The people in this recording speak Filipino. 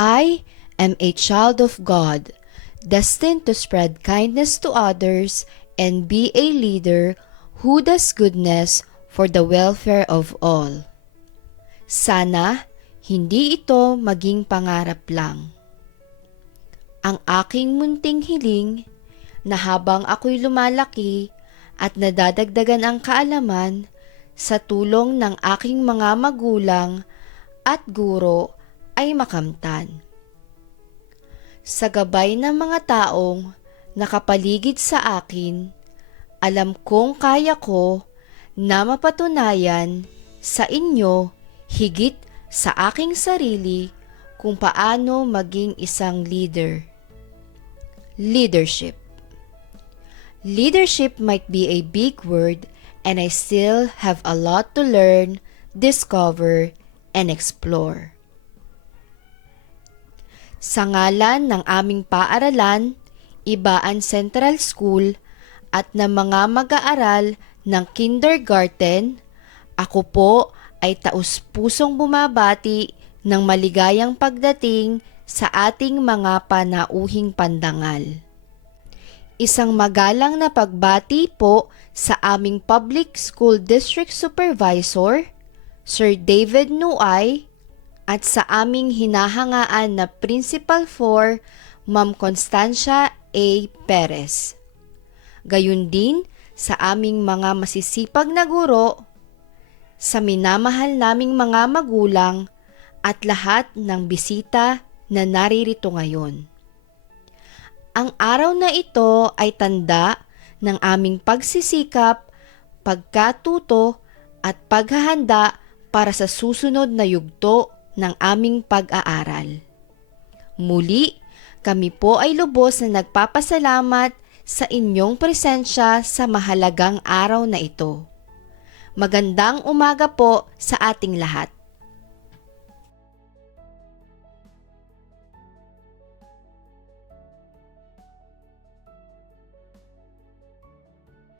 I am a child of God, destined to spread kindness to others and be a leader who does goodness for the welfare of all. Sana hindi ito maging pangarap lang. Ang aking munting hiling na habang ako'y lumalaki at nadadagdagan ang kaalaman sa tulong ng aking mga magulang at guro ay makamtan. Sa gabay ng mga taong nakapaligid sa akin, alam kong kaya ko na mapatunayan sa inyo higit sa aking sarili kung paano maging isang leader. Leadership. Leadership might be a big word, and I still have a lot to learn, discover, and explore. Sa ngalan ng aming paaralan, Ibaan Central School, at ng mga mag-aaral ng kindergarten, ako po ay taus-pusong bumabati ng maligayang pagdating sa ating mga panauhing pandangal. Isang magalang na pagbati po sa aming Public School District Supervisor, Sir David Nuay, at sa aming hinahangaan na Principal 4, Ma'am Constancia A. Perez. Gayun din sa aming mga masisipag na guro, sa minamahal naming mga magulang, at lahat ng bisita na naririto ngayon. Ang araw na ito ay tanda ng aming pagsisikap, pagkatuto at paghahanda para sa susunod na yugto ng aming pag-aaral. Muli, kami po ay lubos na nagpapasalamat sa inyong presensya sa mahalagang araw na ito. Magandang umaga po sa ating lahat.